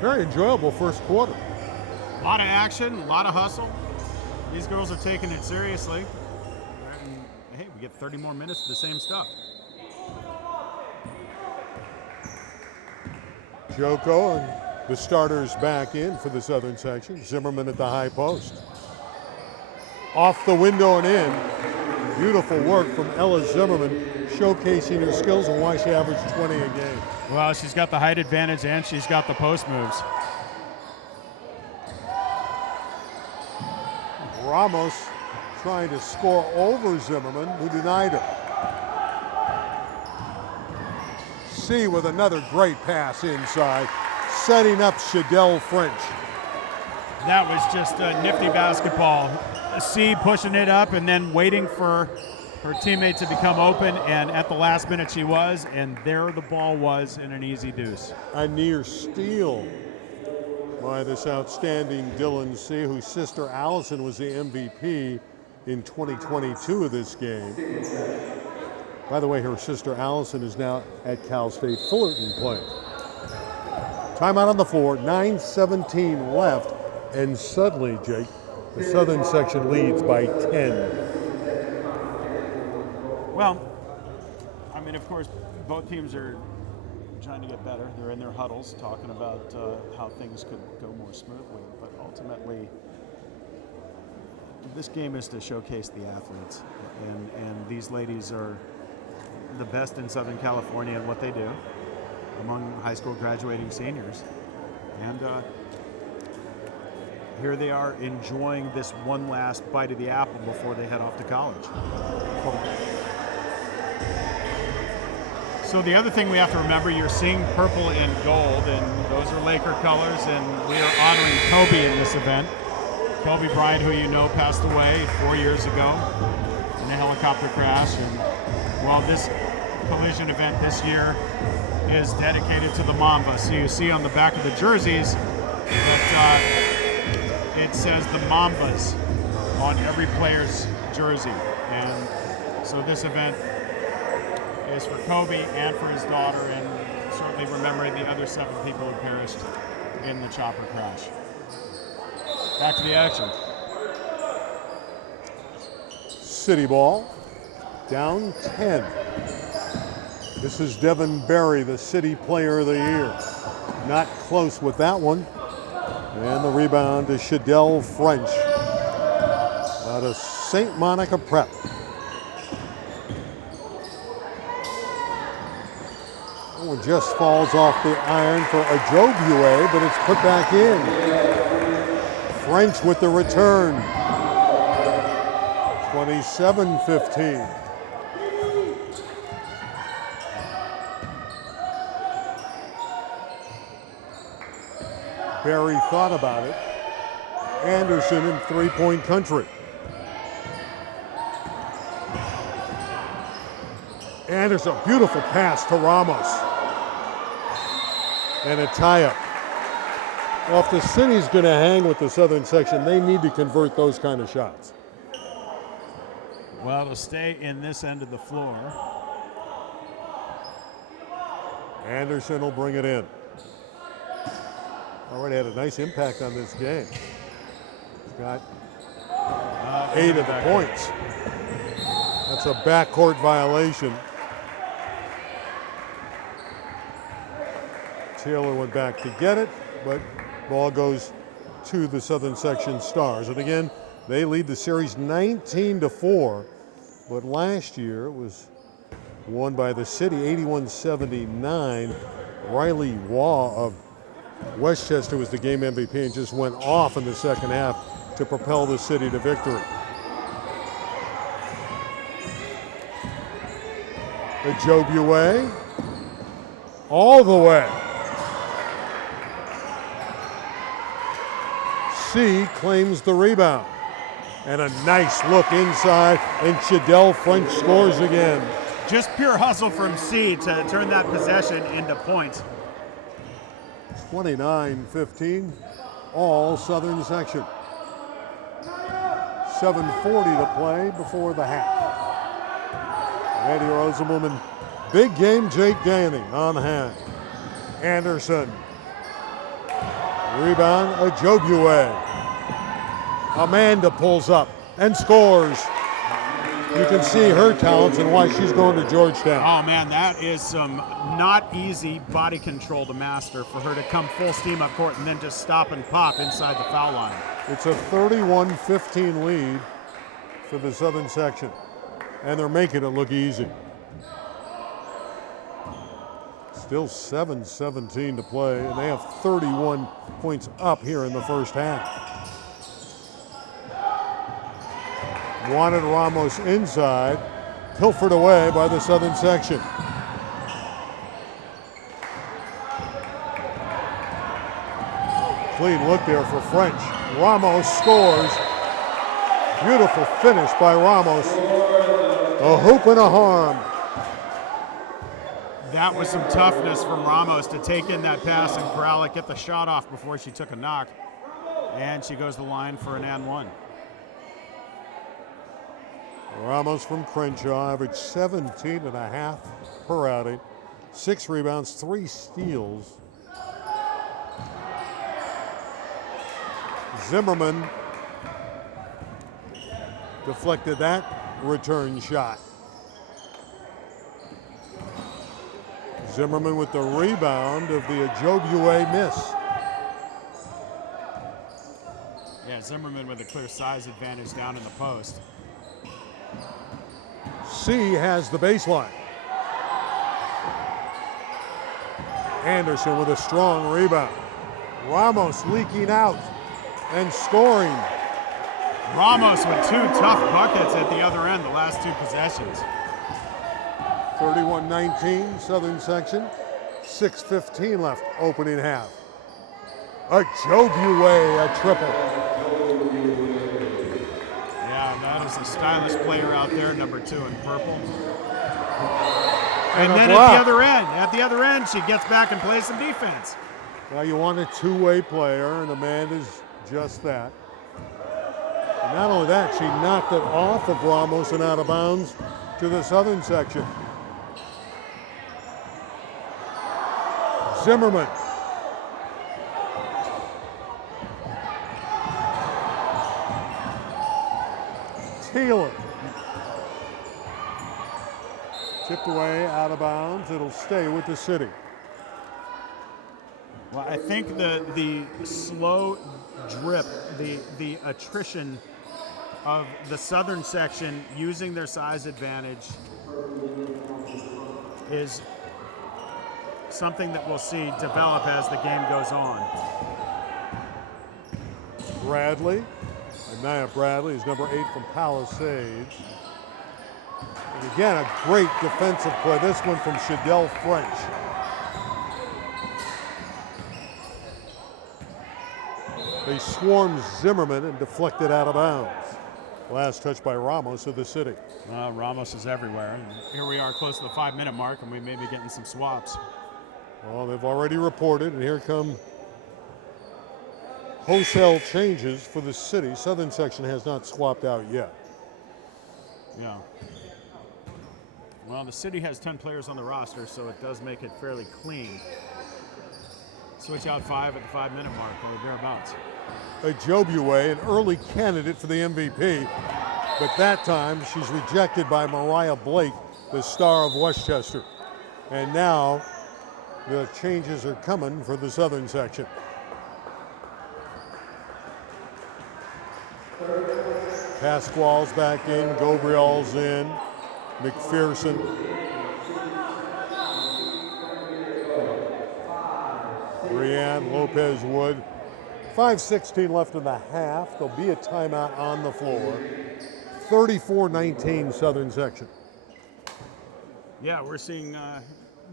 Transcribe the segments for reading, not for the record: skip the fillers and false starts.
Very enjoyable first quarter. A lot of action, a lot of hustle. These girls are taking it seriously. And, hey, we get 30 more minutes of the same stuff. Joko and the starters back in for the Southern section. Zimmerman at the high post. Off the window and in. Beautiful work from Ella Zimmerman, showcasing her skills and why she averaged 20 a game. Well, she's got the height advantage and she's got the post moves. Ramos trying to score over Zimmerman, who denied her. C with another great pass inside, setting up Shadell French. That was just a nifty basketball. C pushing it up and then waiting for her teammate to become open, and at the last minute she was, and there the ball was in an easy deuce. A near steal by this outstanding Dylan C., whose sister Allison was the MVP in 2022 of this game. By the way, her sister Allison is now at Cal State Fullerton playing. Timeout on the floor, 9:17 left, and suddenly, Jake, the Southern section leads by 10. Well, I mean, of course, both teams are trying to get better. They're in their huddles talking about how things could go more smoothly. But ultimately, this game is to showcase the athletes. And these ladies are the best in Southern California at what they do among high school graduating seniors. And here they are enjoying this one last bite of the apple before they head off to college. So the other thing we have to remember, you're seeing purple and gold, and those are Laker colors, and we are honoring Kobe in this event. Kobe Bryant, who you know passed away 4 years ago in a helicopter crash. And well, this collision event this year is dedicated to the Mamba. So you see on the back of the jerseys that it says the Mambas on every player's jersey. And so this event is for Kobe and for his daughter, and certainly remembering the other 7 people who perished in the chopper crash. Back to the action. City ball, down 10. This is Devin Berry, the City Player of the Year. Not close with that one. And the rebound to Shadell French out of St. Monica Prep. Oh, just falls off the iron for Ajobiewe, but it's put back in. French with the return. 27-15. Barry thought about it. Anderson in three-point country. Anderson, beautiful pass to Ramos. And a tie-up. Well, if the City's going to hang with the Southern section, they need to convert those kind of shots. Well, to stay in this end of the floor. Anderson will bring it in. Already had a nice impact on this game. He's got 8 of the points. That's a backcourt violation. Taylor went back to get it, but ball goes to the Southern section Stars. And again, they lead the series 19-4, but last year it was won by the City 81-79. Riley Waugh of Westchester was the game MVP and just went off in the second half to propel the City to victory. Ajobiewe all the way. C claims the rebound. And a nice look inside, and Shadell French scores again. Just pure hustle from C to turn that possession into points. 29-15, all Southern section. 7:40 to play before the half. Eddie Rosenblum, big game Jake Danny on hand. Anderson Rebound, Ajobiewe. Amanda pulls up and scores. You can see her talents and why she's going to Georgetown. Oh man, that is some not easy body control to master for her to come full steam up court and then just stop and pop inside the foul line. It's a 31-15 lead for the Southern section, and they're making it look easy. Still 7:17 to play, and they have 31 points up here in the first half. Wanted Ramos inside, pilfered away by the Southern section. Clean look there for French. Ramos scores. Beautiful finish by Ramos. A hoop and a harm. That was some toughness from Ramos to take in that pass and corral it, get the shot off before she took a knock. And she goes to the line for an and one. Ramos from Crenshaw averaged 17.5 per outing, 6 rebounds, 3 steals. Zimmerman deflected that return shot. Zimmerman with the rebound of the Ajobiewe miss. Yeah, Zimmerman with a clear size advantage down in the post. C has the baseline. Anderson with a strong rebound. Ramos leaking out and scoring. Ramos with 2 tough buckets at the other end the last 2 possessions. 31-19 Southern section. 6:15 left opening half. Ajobiewe a triple. Yeah, that is a stylish player out there, number 2 in purple. And then at the other end, she gets back and plays some defense. Well, you want a two-way player, and Amanda's just that. And not only that, she knocked it off of Ramos and out of bounds to the Southern section. Zimmerman. Taylor. Tipped away, out of bounds. It'll stay with the city. Well, I think the slow drip, the attrition of the Southern section using their size advantage is something that we'll see develop as the game goes on. Bradley. Nia Bradley is number 8 from Palisades. And again, a great defensive play. This one from Shadell French. They swarmed Zimmerman and deflected out of bounds. Last touch by Ramos of the city. Ramos is everywhere. And here we are close to the 5-minute mark, and we may be getting some swaps. Well, they've already reported, and here come wholesale changes for the city. Southern section has not swapped out yet. Yeah. Well, the city has 10 players on the roster, so it does make it fairly clean. Switch out 5 at the 5-minute mark, or thereabouts. Ajobiewe, an early candidate for the MVP, but that time she's rejected by Mariah Blake, the star of Westchester. And now the changes are coming for the Southern section. Pasquale's back in, Gabriel's in, McPherson. Brianne, Lopez Wood. 5:16 left in the half. There'll be a timeout on the floor. 34-19 Southern section. Yeah, we're seeing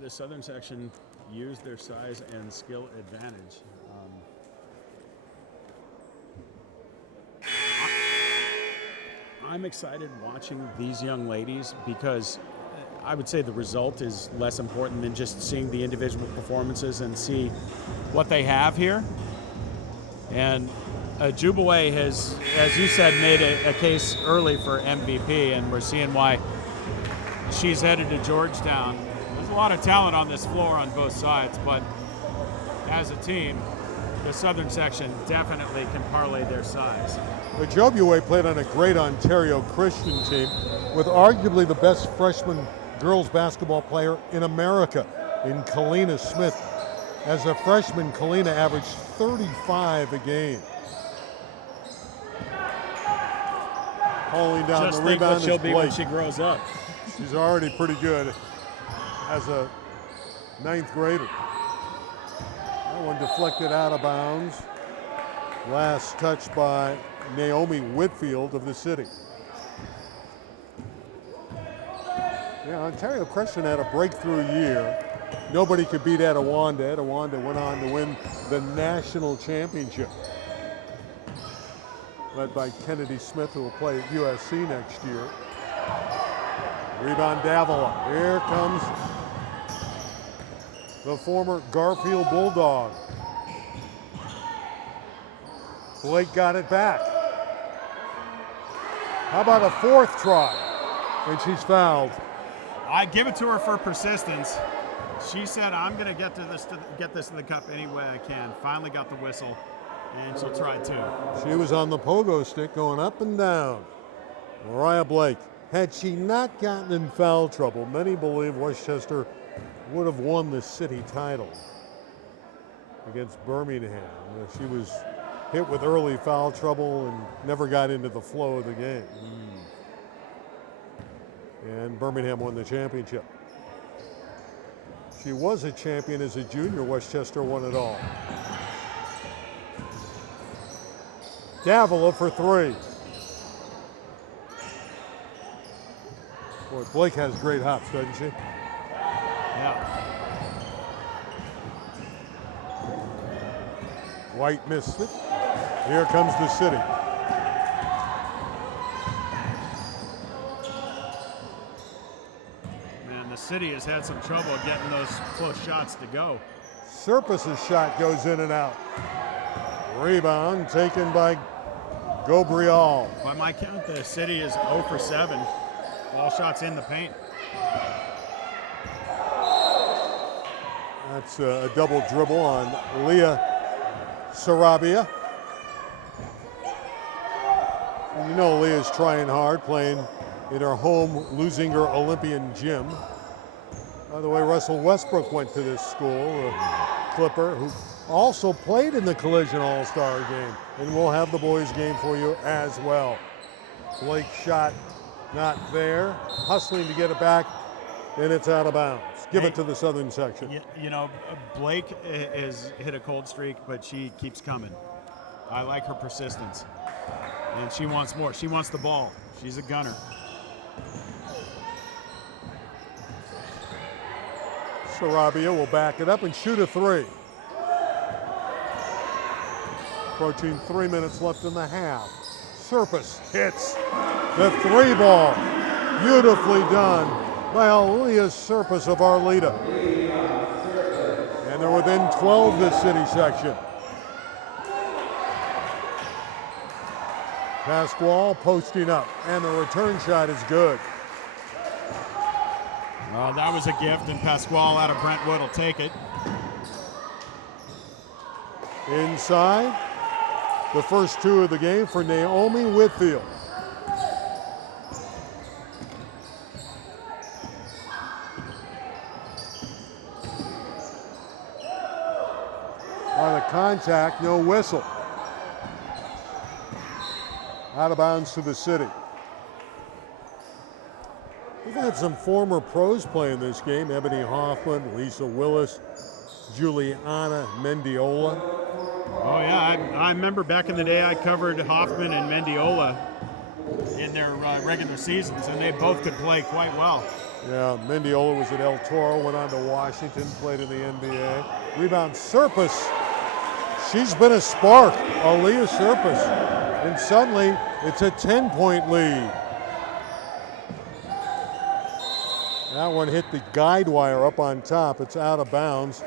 the Southern section use their size and skill advantage. I'm excited watching these young ladies because I would say the result is less important than just seeing the individual performances and see what they have here. And Ajobiewe has, as you said, made a case early for MVP, and we're seeing why she's headed to Georgetown. There's a lot of talent on this floor on both sides, but as a team, the southern section definitely can parlay their size. Ajobiewe played on a great Ontario Christian team with arguably the best freshman girls basketball player in America, in Kalina Smith. As a freshman, Kalina averaged 35 a game. Hauling down Just the think rebound what she'll is be when Blake. she grows up. She's already pretty good as a 9th grader. That one deflected out of bounds. Last touch by Naomi Whitfield of the City. Yeah, Ontario Christian had a breakthrough year. Nobody could beat Etowanda. Etowanda went on to win the national championship. Led by Kennedy Smith, who will play at USC next year. Rebound Davila. Here comes the former Garfield Bulldog. Blake got it back. How about a 4th try? And she's fouled. I give it to her for persistence. She said, I'm going to get this to the cup any way I can. Finally got the whistle, and she'll try too. She was on the pogo stick going up and down. Mariah Blake. Had she not gotten in foul trouble, many believe Westchester would have won the city title against Birmingham. She was hit with early foul trouble and never got into the flow of the game. And Birmingham won the championship. She was a champion as a junior. Westchester won it all. Davila for 3. Boy, Blake has great hops, doesn't she? Yeah. White missed it. Here comes the City. Man, the City has had some trouble getting those close shots to go. Serpus's shot goes in and out. Rebound taken by Gabriel. By my count, the City is 0 for 7. All shots in the paint. That's a double dribble on Leah Sarabia. And you know Leah's trying hard, playing in her home Leuzinger Olympian gym. By the way, Russell Westbrook went to this school, a Clipper, who also played in the Collision All-Star game. And we'll have the boys game for you as well. Blake shot not there, hustling to get it back, and it's out of bounds. Give it to the southern section. You know, Blake has hit a cold streak, but she keeps coming. I like her persistence. And she wants more. She wants the ball. She's a gunner. Sarabia will back it up and shoot a 3. Approaching 3 minutes left in the half. Serpus hits the 3 ball. Beautifully done by Aaliyah Serpus of Arleta. And they're within 12 this City section. Pasquale posting up, and the return shot is good. Well, that was a gift, and Pasquale out of Brentwood will take it. Inside, the first 2 of the game for Naomi Whitfield. On the contact, no whistle. Out of bounds to the City. We've had some former pros play in this game. Ebony Hoffman, Lisa Willis, Juliana Mendiola. Oh, yeah. I remember back in the day I covered Hoffman and Mendiola in their regular seasons, and they both could play quite well. Yeah, Mendiola was at El Toro, went on to Washington, played in the NBA. Rebound, Serpus. She's been a spark, Aaliyah Serpus. And suddenly, it's a 10-point lead. That one hit the guide wire up on top. It's out of bounds,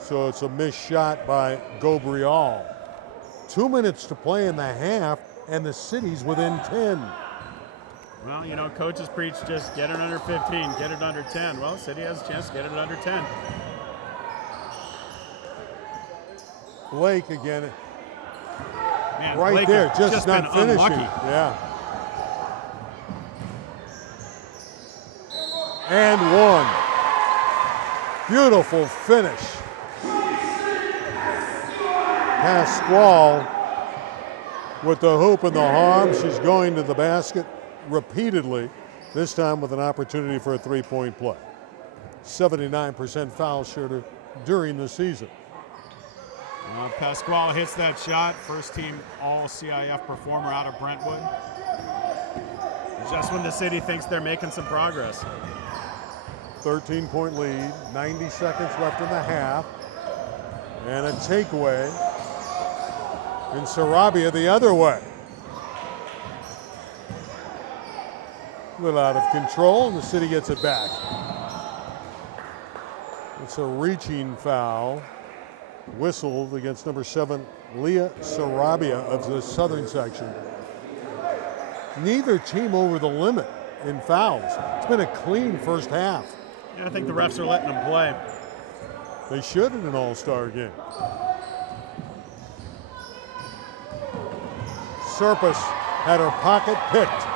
so it's a missed shot by Gabriel. 2 minutes to play in the half, and the City's within 10. Well, you know, coaches preach just get it under 15, get it under 10. Well, City has a chance to get it under 10. Blake again. Man, Right Blake there, has just not been finishing. unlucky. Yeah. And one. Beautiful finish. Pasquale with the hoop and the harm. She's going to the basket repeatedly, this time with an opportunity for a three-point play. 79% foul shooter during the season. Pasquale hits that shot. First team All-CIF performer out of Brentwood. Just when the city thinks they're making some progress. 13-point lead, 90 seconds left in the half. And a takeaway. And Sarabia the other way. A little out of control, and the city gets it back. It's a reaching foul. Whistled against number 7, Leah Sarabia of the southern section. Neither team over the limit in fouls. It's been a clean first half. Yeah, I think the refs are letting them play. They should in an all-star game. Serpis had her pocket picked.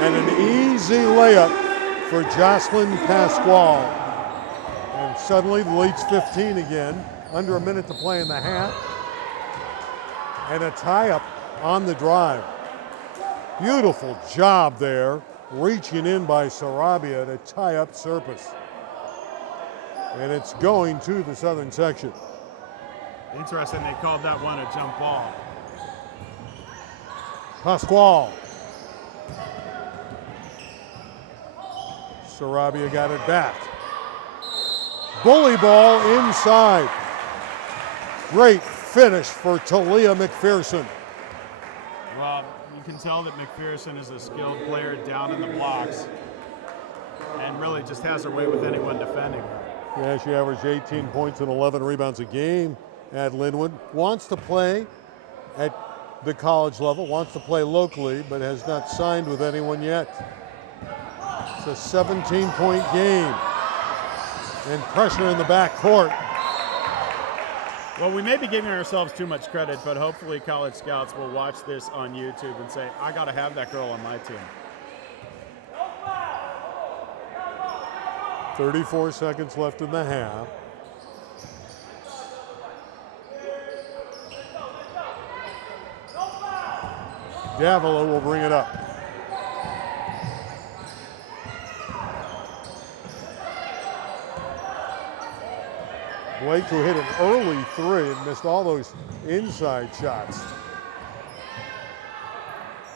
And an easy layup for Jocelyn Pasquale. And suddenly the lead's 15 again. Under a minute to play in the half. And a tie-up on the drive. Beautiful job there. Reaching in by Sarabia to tie up Serpis. And it's going to the southern section. Interesting, they called that one a jump ball. Pasquale. Sarabia got it back. Bully ball inside. Great finish for Talia McPherson. Well, you can tell that McPherson is a skilled player down in the blocks and really just has her way with anyone defending her. Yeah, she averaged 18 points and 11 rebounds a game at Linwood. Wants to play at the college level, wants to play locally, but has not signed with anyone yet. It's a 17-point game. And pressure in the backcourt. Well, we may be giving ourselves too much credit, but hopefully college scouts will watch this on YouTube and say, I got to have that girl on my team. 34 seconds left in the half. Davila will bring it up. Blake, who hit an early three and missed all those inside shots.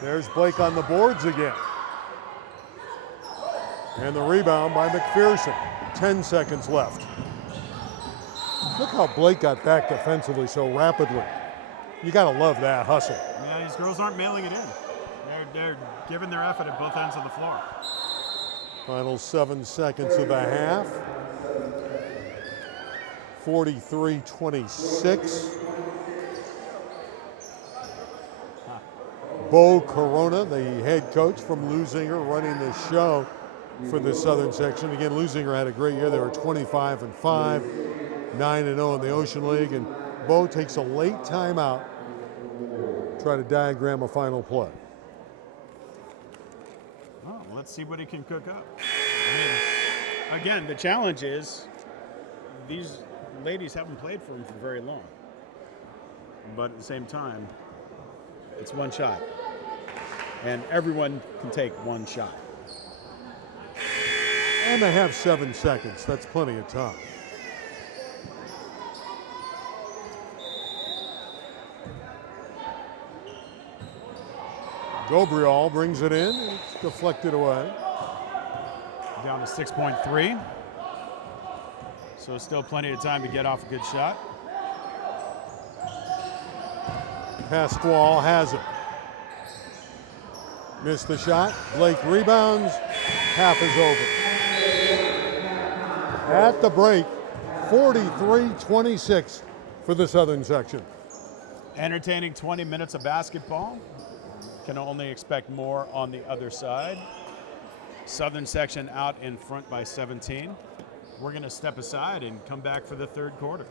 There's Blake on the boards again. And the rebound by McPherson. 10 seconds left. Look how Blake got back defensively so rapidly. You gotta love that hustle. Yeah, these girls aren't mailing it in. They're giving their effort at both ends of the floor. Final 7 seconds of the half. 43-26. Bo Corona, the head coach from Leuzinger, running the show for the southern section. Again, Leuzinger had a great year. They were 25-5, 9-0 in the Ocean League, and Bo takes a late timeout, try to diagram a final play. Well, let's see what he can cook up. I mean, again, the challenge is these ladies haven't played for him for very long. But at the same time, it's one shot. And everyone can take one shot. And they have 7 seconds. That's plenty of time. Gabriel brings it in. It's deflected away. Down to 6.3. So still plenty of time to get off a good shot. Pasquale has it. Missed the shot. Blake rebounds. Half is over. At the break, 43-26 for the southern section. Entertaining 20 minutes of basketball. Can only expect more on the other side. Southern section out in front by 17. we're going to step aside and come back for the third quarter.